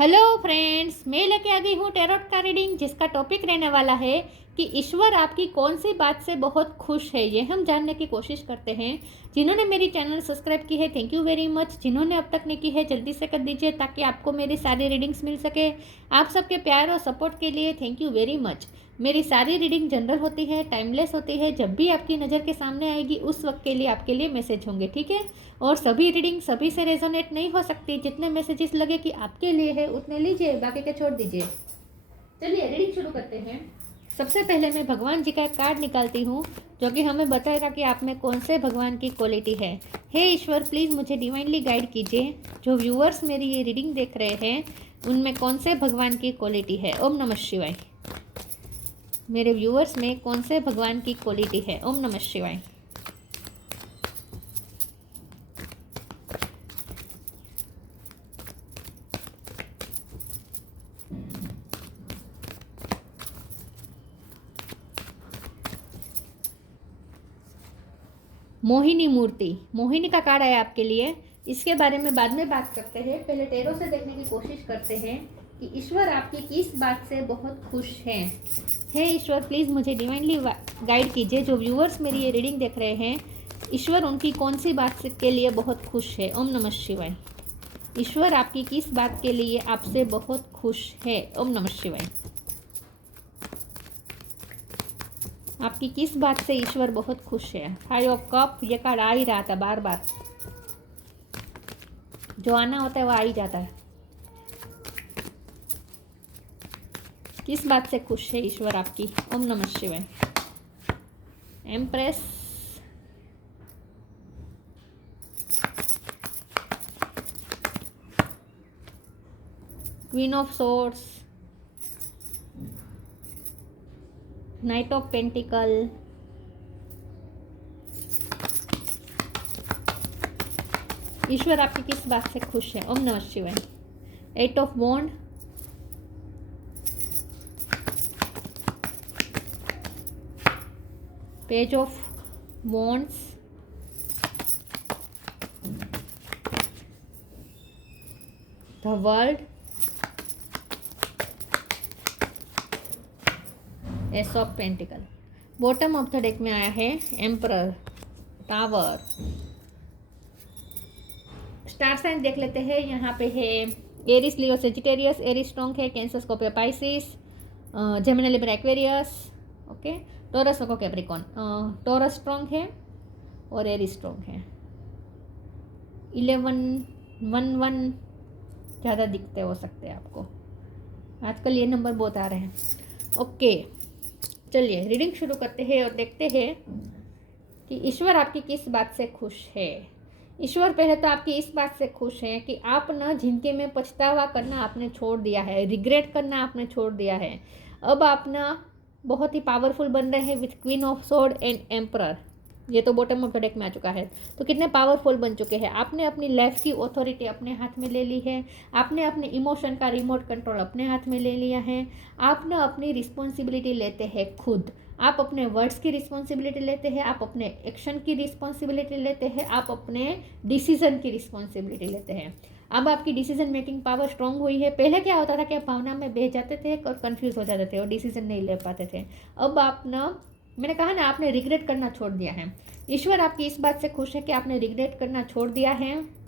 Hello friends, मैं लेके आ गई हूँ टैरोट का रीडिंग, जिसका टॉपिक रहने वाला है कि ईश्वर आपकी कौन सी बात से बहुत खुश है। ये हम जानने की कोशिश करते हैं। जिन्होंने मेरी चैनल सब्सक्राइब की है, थैंक यू वेरी मच। जिन्होंने अब तक नहीं की है, जल्दी से कर दीजिए ताकि आपको मेरी सारी रीडिंग्स मिल सके। आप सबके प्यार और सपोर्ट के लिए थैंक यू वेरी मच। मेरी सारी रीडिंग जनरल होती है, टाइमलेस होती है। जब भी आपकी नज़र के सामने आएगी उस वक्त के लिए आपके लिए मैसेज होंगे, ठीक है। और सभी रीडिंग सभी से रेजोनेट नहीं हो सकती। जितने मैसेजेस लगे कि आपके लिए है उतने लीजिए, बाकी के छोड़ दीजिए। चलिए रीडिंग शुरू करते हैं। सबसे पहले मैं भगवान जी का एक कार्ड निकालती हूँ जो कि हमें बताएगा कि आप में कौन से भगवान की क्वालिटी है। हे ईश्वर, प्लीज़ मुझे डिवाइनली गाइड कीजिए। जो व्यूअर्स मेरी ये रीडिंग देख रहे हैं उनमें कौन से भगवान की क्वालिटी है। ओम नमः शिवाय। मेरे व्यूअर्स में कौन से भगवान की क्वालिटी है। ओम नमः शिवाय। मोहिनी मूर्ति, मोहिनी का कार्ड आया आपके लिए। इसके बारे में बाद में बात करते हैं। पहले टैरो से देखने की कोशिश करते हैं कि ईश्वर आपकी किस बात से बहुत खुश हैं। हे ईश्वर, प्लीज़ मुझे डिवाइनली गाइड कीजिए। जो व्यूअर्स मेरी ये रीडिंग देख रहे हैं, ईश्वर उनकी कौन सी बात के लिए बहुत खुश है। ओम नमः शिवाय। ईश्वर आपकी किस बात के लिए आपसे बहुत खुश है। ओम नमः शिवाय। आपकी किस बात से ईश्वर बहुत खुश है। 5 ऑफ कप, ये कार्ड आ ही रहा था बार बार। जो आना होता है वो आ ही जाता है। किस बात से खुश है ईश्वर आपकी। ओम नमः शिवाय। Empress, queen of swords, knight of pentacle, ईश्वर आपकी किस बात से खुश है। ओम नमः शिवाय। 8 of wand, page of wands, the world, ace of pentacle. Bottom of the deck में आया है एम्परर, टावर। स्टार साइन देख लेते हैं। यहाँ पे है Aries, Leo, Sagittarius. Aries strong है, Cancer, Scorpio, Pisces, Gemini, Libra, Aquarius, okay. Taurus, Virgo, Capricorn. Taurus strong है और एरिस स्ट्रॉन्ग है। 1111 ज़्यादा दिखते हो सकते हैं आपको, आजकल ये नंबर बहुत आ रहे हैं। ओके, चलिए रीडिंग शुरू करते हैं और देखते हैं कि ईश्वर आपकी किस बात से खुश है। ईश्वर पहले तो आपकी इस बात से खुश हैं कि आप ना जिंदगी में पछतावा करना आपने छोड़ दिया है, रिग्रेट करना आपने छोड़ दिया है। अब आप ना बहुत ही पावरफुल बन रहे हैं with queen of sword and emperor. ये तो बॉटम ऑफ द डेक में आ चुका है। तो कितने पावरफुल बन चुके हैं। आपने अपनी लाइफ की अथॉरिटी अपने हाथ में ले ली है। आपने अपने इमोशन का रिमोट कंट्रोल अपने हाथ में ले लिया है। आप ना अपनी रिस्पॉन्सिबिलिटी लेते हैं खुद। आप अपने वर्ड्स की रिस्पॉन्सिबिलिटी लेते हैं, आप अपने एक्शन की रिस्पॉन्सिबिलिटी लेते हैं, आप अपने डिसीजन की रिस्पॉन्सिबिलिटी लेते हैं। अब आपकी डिसीजन मेकिंग पावर स्ट्रांग हुई है। पहले क्या होता था कि आप भावना में बह जाते थे और कंफ्यूज हो जाते थे और डिसीजन नहीं ले पाते थे। अब आप ना, मैंने कहा ना, आपने रिग्रेट करना छोड़ दिया है। ईश्वर आपकी इस बात से खुश है कि आपने रिग्रेट करना छोड़ दिया है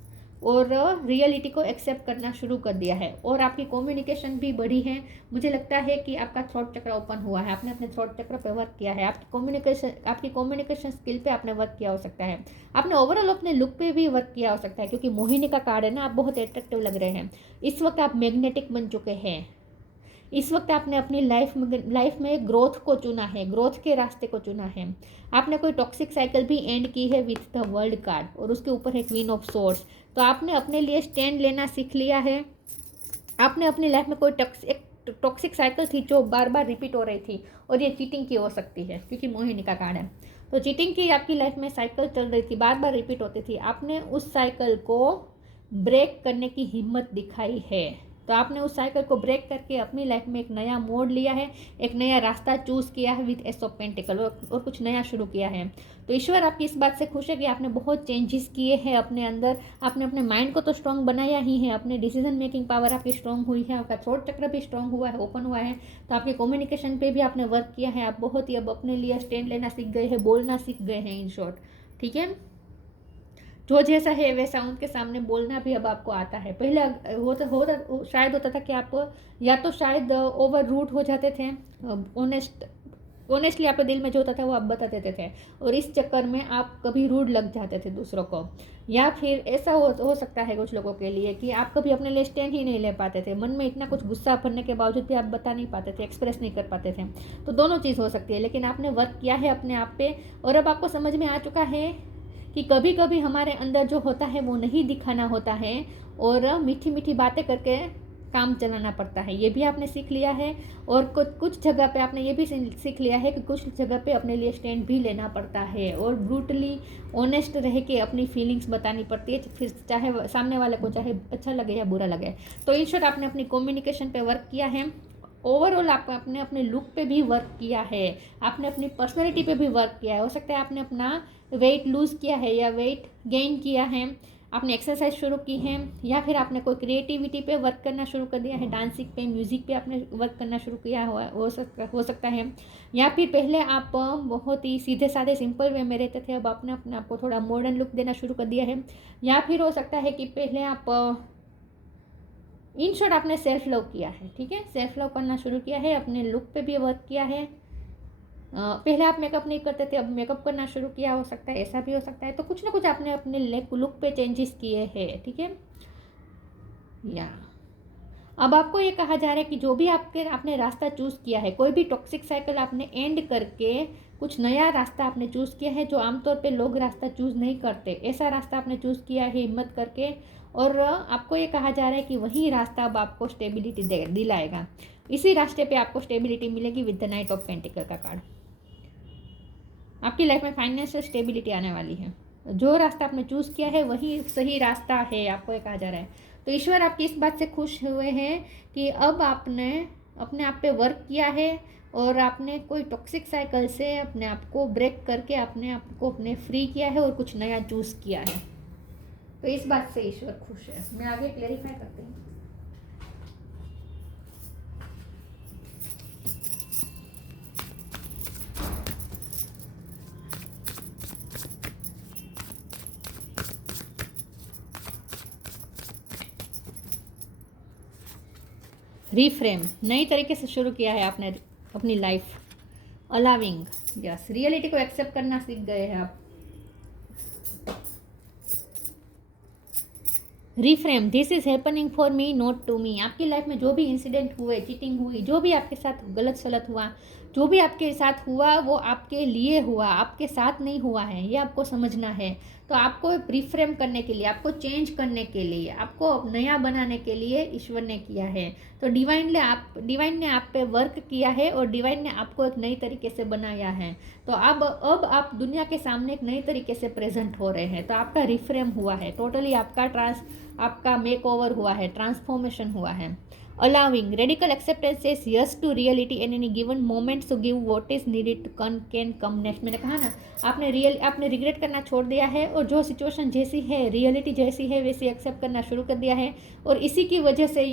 और रियलिटी को एक्सेप्ट करना शुरू कर दिया है। और आपकी कम्युनिकेशन भी बढ़ी है। मुझे लगता है कि आपका थ्रोट चक्र ओपन हुआ है। आपने अपने थ्रोट चक्र पे वर्क किया है। आपकी कम्युनिकेशन स्किल पे आपने वर्क किया हो सकता है। आपने ओवरऑल अपने लुक पे भी वर्क किया हो सकता है, क्योंकि मोहिनी का कार्ड है ना, आप बहुत अट्रैक्टिव लग रहे हैं। इस वक्त आप मैग्नेटिक बन चुके हैं। इस वक्त आपने अपनी लाइफ में ग्रोथ को चुना है, ग्रोथ के रास्ते को चुना है। आपने कोई टॉक्सिक साइकिल भी एंड की है विथ द वर्ल्ड कार्ड, और उसके ऊपर है क्वीन ऑफ सोर्ड्स। तो आपने अपने लिए स्टैंड लेना सीख लिया है। आपने अपनी लाइफ में कोई टॉक्सिक साइकिल थी जो बार बार रिपीट हो रही थी, और ये चीटिंग की हो सकती है क्योंकि मोहिनी का कार्ड है। तो चीटिंग की आपकी लाइफ में साइकिल चल रही थी, बार बार रिपीट होती थी। आपने उस साइकिल को ब्रेक करने की हिम्मत दिखाई है। तो आपने उस साइकिल को ब्रेक करके अपनी लाइफ में एक नया मोड़ लिया है, एक नया रास्ता चूज़ किया है विथ एस ऑफ पेंटिकल, और कुछ नया शुरू किया है। तो ईश्वर आपकी इस बात से खुश है कि आपने बहुत चेंजेस किए हैं अपने अंदर। आपने अपने माइंड को तो स्ट्रॉन्ग बनाया ही है, अपने डिसीजन मेकिंग पावर आपकी स्ट्रॉन्ग हुई है, आपका थ्रोट चक्र भी स्ट्रॉन्ग हुआ है, ओपन हुआ है। तो आपके कम्युनिकेशन पे भी आपने वर्क किया है, आप बहुत ही अब अपने लिए स्टैंड लेना सीख गए हैं, बोलना सीख गए हैं इन शॉर्ट। ठीक है, जो जैसा है वैसा उनके सामने बोलना भी अब आपको आता है। पहले शायद होता था कि आप या तो शायद ओवर रूड हो जाते थे, ऑनेस्टली आपके दिल में जो होता था वो आप बता देते थे, और इस चक्कर में आप कभी रूड लग जाते थे दूसरों को। या फिर ऐसा हो सकता है कुछ लोगों के लिए कि आप कभी अपने लिए स्टैंड ही नहीं ले पाते थे, मन में इतना कुछ गुस्सा भरने के बावजूद भी आप बता नहीं पाते थे, एक्सप्रेस नहीं कर पाते थे। तो दोनों चीज़ हो सकती है, लेकिन आपने वर्क किया है अपने आप पे, और अब आपको समझ में आ चुका है कि कभी कभी हमारे अंदर जो होता है वो नहीं दिखाना होता है, और मीठी मीठी बातें करके काम चलाना पड़ता है, ये भी आपने सीख लिया है। और कुछ जगह पे आपने ये भी सीख लिया है कि कुछ जगह पे अपने लिए स्टैंड भी लेना पड़ता है, और ब्रूटली ऑनेस्ट रह के अपनी फीलिंग्स बतानी पड़ती है, फिर चाहे सामने वाले को चाहे अच्छा लगे या बुरा लगे। तो इन शॉर्ट आपने अपनी कम्युनिकेशन पे वर्क किया है, ओवरऑल आपने अपने लुक पे भी वर्क किया है, आपने अपनी पर्सनैलिटी पे भी वर्क किया है। हो सकता है आपने अपना वेट लूज़ किया है या वेट गेन किया है, आपने एक्सरसाइज शुरू की है, या फिर आपने कोई क्रिएटिविटी पे वर्क करना शुरू कर दिया है, डांसिंग पे, म्यूज़िक पे आपने वर्क करना शुरू किया हो सकता है। या फिर पहले आप बहुत ही सीधे साधे सिंपल वे में रहते थे, अब आपने अपने आपको थोड़ा मॉडर्न लुक देना शुरू कर दिया है। या फिर हो सकता है कि पहले आप इन शॉर्ट आपने सेल्फ लव किया है। ठीक है, सेल्फ लव करना शुरू किया है, अपने लुक पे भी वर्क किया है। पहले आप मेकअप नहीं करते थे, अब मेकअप करना शुरू किया, हो सकता है ऐसा भी हो सकता है। तो कुछ ना कुछ आपने अपने लुक पे चेंजेस किए हैं। ठीक है, या अब आपको ये कहा जा रहा है कि जो भी आपने रास्ता चूज़ किया है, कोई भी टॉक्सिक साइकिल आपने एंड करके कुछ नया रास्ता आपने चूज़ किया है, जो आमतौर पे लोग रास्ता चूज़ नहीं करते, ऐसा रास्ता आपने चूज़ किया है हिम्मत करके। और आपको ये कहा जा रहा है कि वही रास्ता अब आपको स्टेबिलिटी दिलाएगा, इसी रास्ते पे आपको स्टेबिलिटी मिलेगी with the night of pentacle का कार्ड। आपकी लाइफ में फाइनेंशियल स्टेबिलिटी आने वाली है, जो रास्ता आपने चूज़ किया है वही सही रास्ता है, आपको ये कहा जा रहा है। तो ईश्वर आपकी इस बात से खुश हुए हैं कि अब आपने अपने आप पे वर्क किया है, और आपने कोई टॉक्सिक साइकिल से अपने आप को ब्रेक करके अपने आप को अपने फ्री किया है, और कुछ नया चूज़ किया है। तो इस बात से ईश्वर खुश है। मैं आगे क्लेरिफाई करती हूँ। रीफ्रेम, नई तरीके से शुरू किया है आपने अपनी लाइफ। अलाविंग, यस, रियलिटी को एक्सेप्ट करना सीख गए हैं आप। Reframe, this is happening for me not to me. आपकी लाइफ में जो भी इंसिडेंट हुए, चीटिंग हुई, जो भी आपके साथ गलत सलत हुआ, जो भी आपके साथ हुआ वो आपके लिए हुआ, आपके साथ नहीं हुआ है, ये आपको समझना है। तो आपको रिफ्रेम करने के लिए, आपको चेंज करने के लिए, आपको नया बनाने के लिए ईश्वर ने किया है। तो डिवाइन ने आप पे वर्क किया है, और डिवाइन ने आपको एक नई तरीके से बनाया है। तो अब आप दुनिया के सामने एक नई तरीके से प्रेजेंट हो रहे हैं। तो आपका रिफ्रेम हुआ है, टोटली आपका मेक ओवर हुआ है, ट्रांसफॉर्मेशन हुआ है। Allowing, radical acceptance says yes to reality and any given moment to give what is needed to can come next. मैंने कहा ना, आपने रिग्रेट करना छोड़ दिया है, और जो सिचुएशन जैसी है, रियलिटी जैसी है वैसी एक्सेप्ट करना शुरू कर दिया है। और इसी की वजह से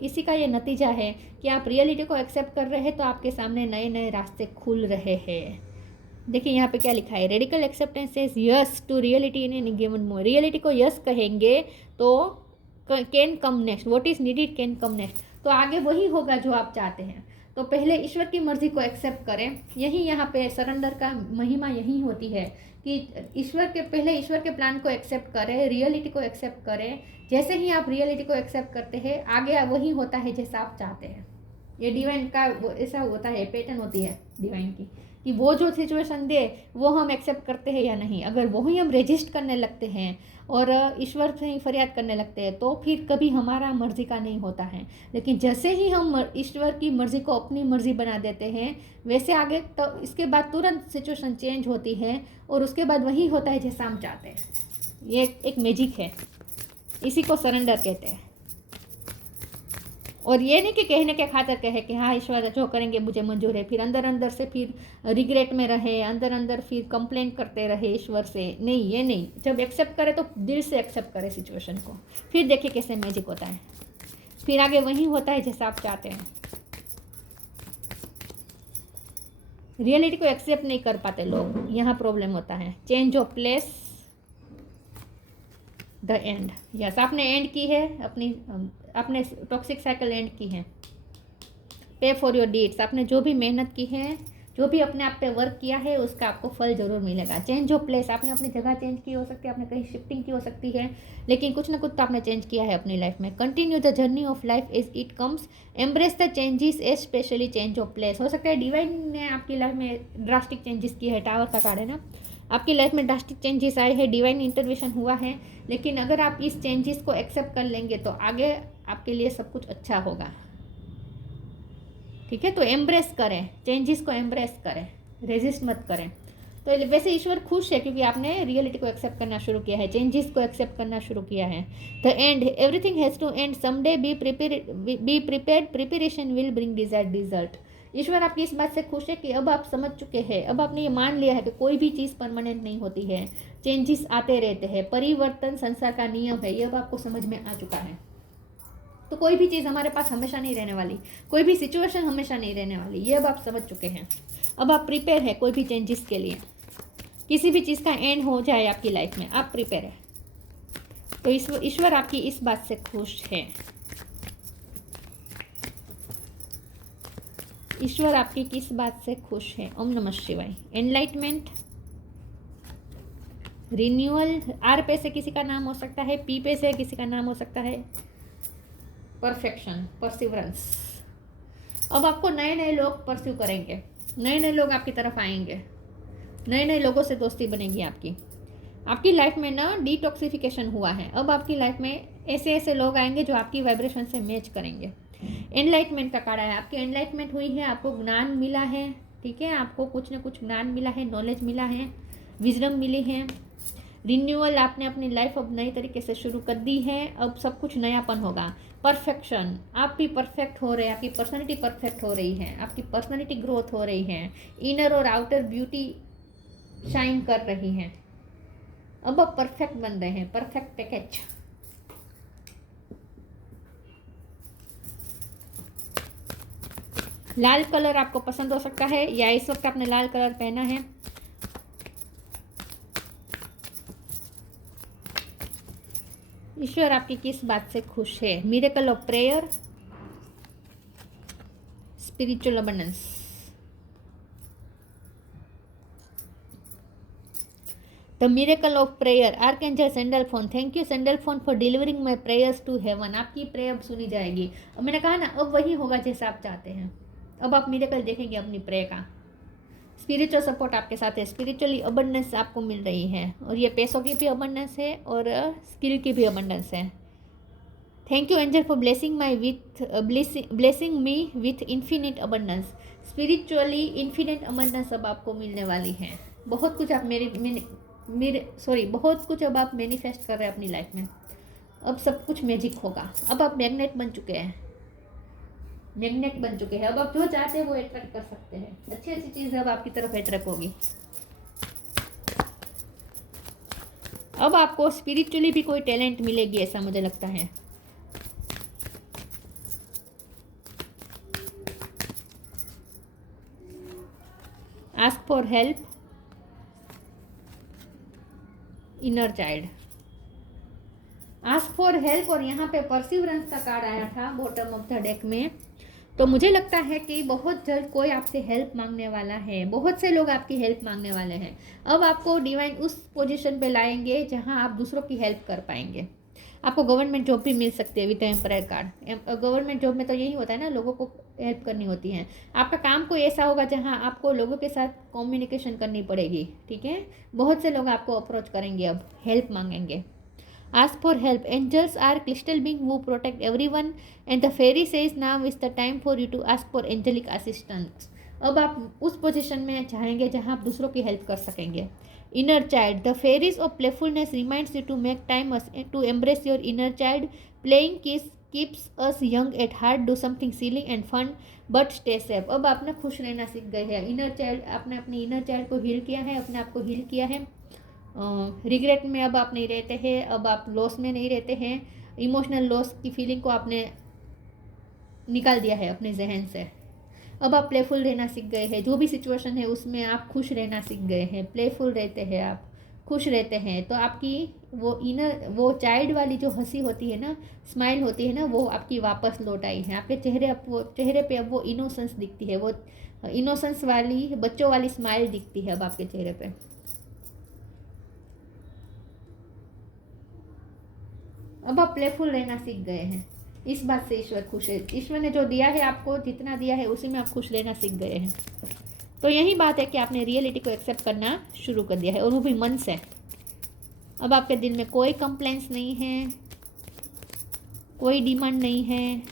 इसी का ये नतीजा है कि आप रियलिटी को एक्सेप्ट कर रहे हैं, तो आपके सामने नए नए रास्ते खुल रहे हैं। देखिए यहाँ पे क्या लिखा है, radical acceptance is yes to reality in any given moment. Reality को यस कहेंगे तो can come next, what is needed can come next. तो आगे वही होगा जो आप चाहते हैं। तो पहले ईश्वर की मर्जी को एक्सेप्ट करें। यही यहाँ पे सरेंडर का महिमा यही होती है कि पहले ईश्वर के प्लान को एक्सेप्ट करें, रियलिटी को एक्सेप्ट करें। जैसे ही आप रियलिटी को एक्सेप्ट करते हैं, आगे वही होता है जैसा आप चाहते हैं। ये डिवाइन का ऐसा होता है, पैटर्न होती है डिवाइन की, कि वो जो सिचुएशन दे वो हम एक्सेप्ट करते हैं या नहीं। अगर वही हम रेजिस्ट करने लगते हैं और ईश्वर से ही फरियाद करने लगते हैं, तो फिर कभी हमारा मर्जी का नहीं होता है। लेकिन जैसे ही हम ईश्वर की मर्जी को अपनी मर्जी बना देते हैं, वैसे आगे तो इसके बाद तुरंत सिचुएशन चेंज होती है, और उसके बाद वही होता है जैसा हम चाहते हैं। ये एक मैजिक है, इसी को सरेंडर कहते हैं। और ये नहीं कि कहने के खातर कहे कि हाँ ईश्वर जो करेंगे मुझे मंजूर है, फिर अंदर अंदर से फिर रिग्रेट में रहे, अंदर अंदर फिर कंप्लेंट करते रहे ईश्वर से। नहीं, ये नहीं। जब एक्सेप्ट करे तो दिल से एक्सेप्ट करे सिचुएशन को, फिर देखिए कैसे मैजिक होता है, फिर आगे वही होता है जैसा आप चाहते हैं। रियलिटी को एक्सेप्ट नहीं कर पाते लोग, यहाँ प्रॉब्लम होता है। Change of place, the end. Yes, आपने एंड की है आपने टॉक्सिक साइकिल एंड की है। पे फॉर योर डीड्स, आपने जो भी मेहनत की है, जो भी अपने आप पे वर्क किया है, उसका आपको फल जरूर मिलेगा। चेंज ऑफ प्लेस, आपने अपनी जगह चेंज की हो सकती है, आपने कहीं शिफ्टिंग की हो सकती है, लेकिन कुछ ना कुछ तो आपने चेंज किया है अपनी लाइफ में। Continue the journey of life as it comes, embrace the changes as specially change of place. हो सकता है डिवाइन ने आपकी लाइफ में ड्रास्टिक चेंजेस किए है, टावर का कार्ड है ना, आपकी लाइफ में ड्रास्टिक चेंजेस आए हैं, डिवाइन इंटरवेंशन हुआ है, लेकिन अगर आप इस चेंजेस को एक्सेप्ट कर लेंगे तो आगे आपके लिए सब कुछ अच्छा होगा। ठीक है, तो एम्ब्रेस करें, चेंजेस को एम्ब्रेस करें, रेजिस्ट मत करें। तो वैसे ईश्वर खुश है क्योंकि आपने रियलिटी को एक्सेप्ट करना शुरू किया है, चेंजेस को एक्सेप्ट करना शुरू किया है। The end, everything has to end someday, be prepared, preparation will bring desired result. ईश्वर आपकी इस बात से खुश है कि अब आप समझ चुके हैं, अब आपने ये मान लिया है कि कोई भी चीज़ परमानेंट नहीं होती है, चेंजेस आते रहते हैं, परिवर्तन संसार का नियम है, ये अब आपको समझ में आ चुका है। तो कोई भी चीज़ हमारे पास हमेशा नहीं रहने वाली, कोई भी सिचुएशन हमेशा नहीं रहने वाली, ये अब आप समझ चुके हैं। अब आप प्रिपेयर है कोई भी चेंजेस के लिए, किसी भी चीज़ का एंड हो जाए आपकी लाइफ में, आप प्रिपेयर है। तो ईश्वर आपकी इस बात से खुश है, ईश्वर आपकी किस बात से खुश है? ओम नमः शिवाय। एनलाइटमेंट, रिन्यूअल, आर पे से किसी का नाम हो सकता है, पी पे से किसी का नाम हो सकता है, परफेक्शन, परसिवरेंस। अब आपको नए नए लोग परस्यू करेंगे, नए नए लोग आपकी तरफ आएंगे, नए नए लोगों से दोस्ती बनेगी आपकी लाइफ में ना डिटॉक्सिफिकेशन हुआ है। अब आपकी लाइफ में ऐसे ऐसे लोग आएंगे जो आपकी वाइब्रेशन से मैच करेंगे। एनलाइटमेंट का कार्ड है, आपकी एनलाइटमेंट हुई है, आपको ज्ञान मिला है। ठीक है, आपको कुछ ना कुछ ज्ञान मिला है, नॉलेज मिला है, विजडम मिली है। रिन्यूअल, आपने अपनी लाइफ अब नई तरीके से शुरू कर दी है, अब सब कुछ नयापन होगा। परफेक्शन, आप भी परफेक्ट हो रहे हैं, आपकी पर्सनैलिटी परफेक्ट हो रही है, आपकी पर्सनैलिटी ग्रोथ हो रही है, इनर और आउटर ब्यूटी शाइन कर रही है। अब आप परफेक्ट बन रहे हैं, परफेक्ट पैकेज। लाल कलर आपको पसंद हो सकता है या इस वक्त आपने लाल कलर पहना है। ईश्वर आपकी किस बात से खुश है? Miracle of prayer, spiritual abundance. The miracle of prayer, archangel Sandalphon, thank you Sandalphon for delivering my prayers to heaven. आपकी प्रेयर अब सुनी जाएगी। अब मैंने कहा ना, अब वही होगा जैसा आप चाहते हैं। अब आप मिरेकल देखेंगे अपनी प्रेयर का। स्पिरिचुअल सपोर्ट आपके साथ है, स्पिरिचुअली अबंडेंस आपको मिल रही है, और ये पैसों की भी अबंडेंस है और स्किल की भी अबंडेंस है। Thank you angel for blessing me with infinite abundance. Spiritually infinite abundance अब आपको मिलने वाली है। बहुत कुछ आप बहुत कुछ अब आप मैनिफेस्ट कर रहे हैं अपनी लाइफ में। अब सब कुछ मैजिक होगा। अब आप मैग्नेट बन चुके हैं, अब आप जो चाहते हैं वो अट्रैक्ट कर सकते हैं। अच्छी अच्छी चीज़ अब आपकी तरफ अट्रैक्ट होगी। अब आपको स्पिरिचुअली भी कोई टैलेंट मिलेगी, ऐसा मुझे लगता है। Ask for help, inner child, ask for help. और यहाँ पे परसिवरेंस का कार्ड आया था बॉटम ऑफ द डेक में। तो मुझे लगता है कि बहुत जल्द कोई आपसे हेल्प मांगने वाला है, बहुत से लोग आपकी हेल्प मांगने वाले हैं। अब आपको डिवाइन उस पोजीशन पे लाएंगे जहां आप दूसरों की हेल्प कर पाएंगे। आपको गवर्नमेंट जॉब भी मिल सकती है with emperor card. Government job में तो यही होता है ना, लोगों को हेल्प करनी होती है। आपका काम कोई ऐसा होगा जहाँ आपको लोगों के साथ कम्युनिकेशन करनी पड़ेगी। ठीक है, बहुत से लोग आपको अप्रोच करेंगे, अब हेल्प मांगेंगे। Ask for help. Angels are crystal beings who protect everyone, and the fairy says now is the time for you to ask for angelic assistance. अब आप उस पोजीशन में चाहेंगे जहां आप दूसरों की हेल्प कर सकेंगे। Inner child, the fairies of playfulness reminds you to make time to embrace your inner child. Playing keeps us young at heart, do something silly and fun but stay safe. अब आपने खुश रहना सीख गए हैं। Inner child, आपने अपनी inner child को हील किया है, अपने आप को हील किया है। रिग्रेट में अब आप नहीं रहते हैं, अब आप लॉस में नहीं रहते हैं। इमोशनल लॉस की फीलिंग को आपने निकाल दिया है अपने जहन से। अब आप प्लेफुल रहना सीख गए हैं। जो भी सिचुएशन है उसमें आप खुश रहना सीख गए हैं, प्लेफुल रहते हैं, आप खुश रहते हैं। तो आपकी वो इनर, वो चाइल्ड वाली जो हंसी होती है ना, स्माइल होती है ना, वो आपकी वापस लौट आई है। आपके चेहरे पे अब वो इनोसेंस दिखती है, वो इनोसेंस वाली, बच्चों वाली स्माइल दिखती है अब आपके चेहरे पे। अब आप प्लेफुल रहना सीख गए हैं। इस बात से ईश्वर खुश है। ईश्वर ने जो दिया है आपको, जितना दिया है उसी में आप खुश रहना सीख गए हैं। तो यही बात है कि आपने रियलिटी को एक्सेप्ट करना शुरू कर दिया है, और वो भी मन से। अब आपके दिल में कोई कंप्लेंट्स नहीं है, कोई डिमांड नहीं है।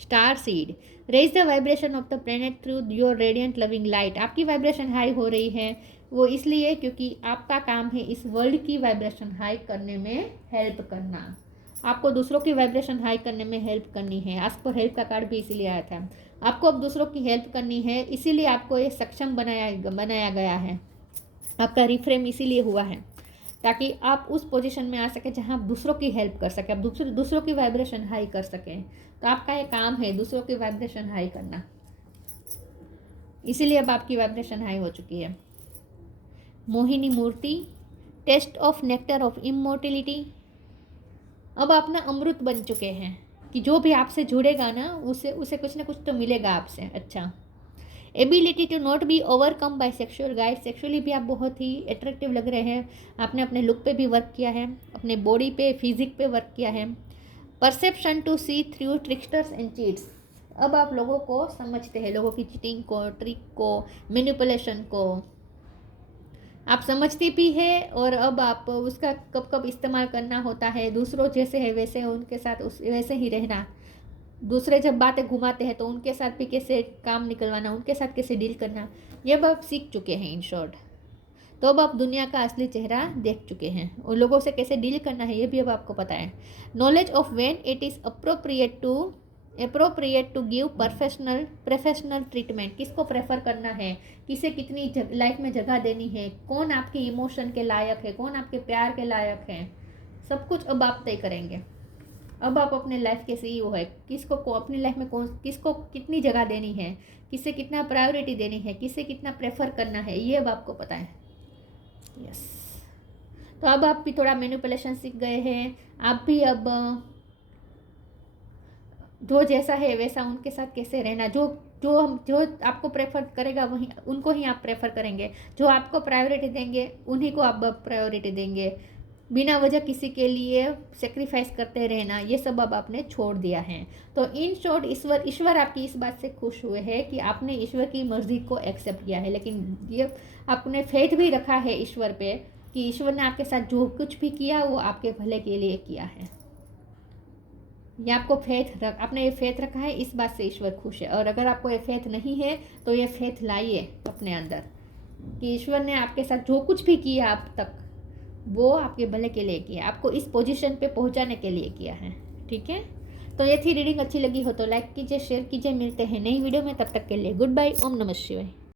Star seed, raise the vibration of the planet through your radiant loving light. आपकी वाइब्रेशन हाई हो रही है, वो इसलिए क्योंकि आपका काम है इस वर्ल्ड की वाइब्रेशन हाई करने में हेल्प करना। आपको दूसरों की वाइब्रेशन हाई करने में हेल्प करनी है। आपको हेल्प का कार्ड भी इसीलिए आया था। आपको अब दूसरों की हेल्प करनी है, इसीलिए आपको ये सक्षम बनाया गया है। आपका रिफ्रेम इसीलिए हुआ है ताकि आप उस पोजीशन में आ सके जहां आप दूसरों की हेल्प कर सके, आप दूसरों की वाइब्रेशन हाई कर सकें। तो आपका ये काम है दूसरों की वाइब्रेशन हाई करना, इसीलिए अब आपकी वाइब्रेशन हाई हो चुकी है। Mohini Murti, taste of nectar of immortality. अब आप ना अमृत बन चुके हैं कि जो भी आपसे जुड़ेगा ना उसे कुछ ना कुछ तो मिलेगा आपसे। अच्छा, ability to not be overcome by sexual guide. Sexually भी आप बहुत ही अट्रैक्टिव लग रहे हैं। आपने अपने लुक पे भी वर्क किया है, अपने बॉडी पे, फिजिक पे वर्क किया है। Perception to see through tricksters and cheats. अब आप लोगों को समझते हैं, लोगों की चीटिंग को, ट्रिक को, मैनिपुलेशन को आप समझती भी है, और अब आप उसका कब कब इस्तेमाल करना होता है। दूसरों जैसे है वैसे उनके साथ वैसे ही रहना। दूसरे जब बातें घुमाते हैं तो उनके साथ भी कैसे काम निकलवाना, उनके साथ कैसे डील करना, ये अब आप सीख चुके हैं इन शॉर्ट। तो अब आप दुनिया का असली चेहरा देख चुके हैं, और लोगों से कैसे डील करना है ये भी अब आपको पता है। Knowledge of when it is appropriate to give professional treatment. किसको प्रेफर करना है, किसे कितनी लाइफ में जगह देनी है, कौन आपके इमोशन के लायक है, कौन आपके प्यार के लायक है, सब कुछ अब आप तय करेंगे। अब आप अपने लाइफ के सीईओ है। किसको को अपनी लाइफ में किसको कितनी जगह देनी है, किसे कितना प्रायोरिटी देनी है, किसे कितना प्रेफर करना है, ये अब आपको पता है। यस, तो अब आप भी थोड़ा मैनिपुलेशन सीख गए हैं। आप भी अब जो जैसा है वैसा उनके साथ कैसे रहना, जो आपको प्रेफर करेगा वहीं उनको ही आप प्रेफर करेंगे, जो आपको प्रायोरिटी देंगे उन्हीं को आप प्रायोरिटी देंगे। बिना वजह किसी के लिए सेक्रीफाइस करते रहना, ये सब अब आपने छोड़ दिया है। तो इन शॉर्ट ईश्वर आपकी इस बात से खुश हुए हैं कि आपने ईश्वर की मर्जी को एक्सेप्ट किया है। लेकिन ये आपने फेथ भी रखा है ईश्वर पे कि ईश्वर ने आपके साथ जो कुछ भी किया वो आपके भले के लिए किया है। ये आपको आपने ये फेथ रखा है, इस बात से ईश्वर खुश है। और अगर आपको ये फेथ नहीं है तो ये फेथ लाइए अपने अंदर कि ईश्वर ने आपके साथ जो कुछ भी किया अब तक वो आपके भले के लिए किया, आपको इस पोजीशन पे पहुंचाने के लिए किया है। ठीक है, तो ये थी रीडिंग। अच्छी लगी हो तो लाइक कीजिए, शेयर कीजिए। मिलते हैं नई वीडियो में, तब तक के लिए गुड बाय। ओम नमः शिवाय।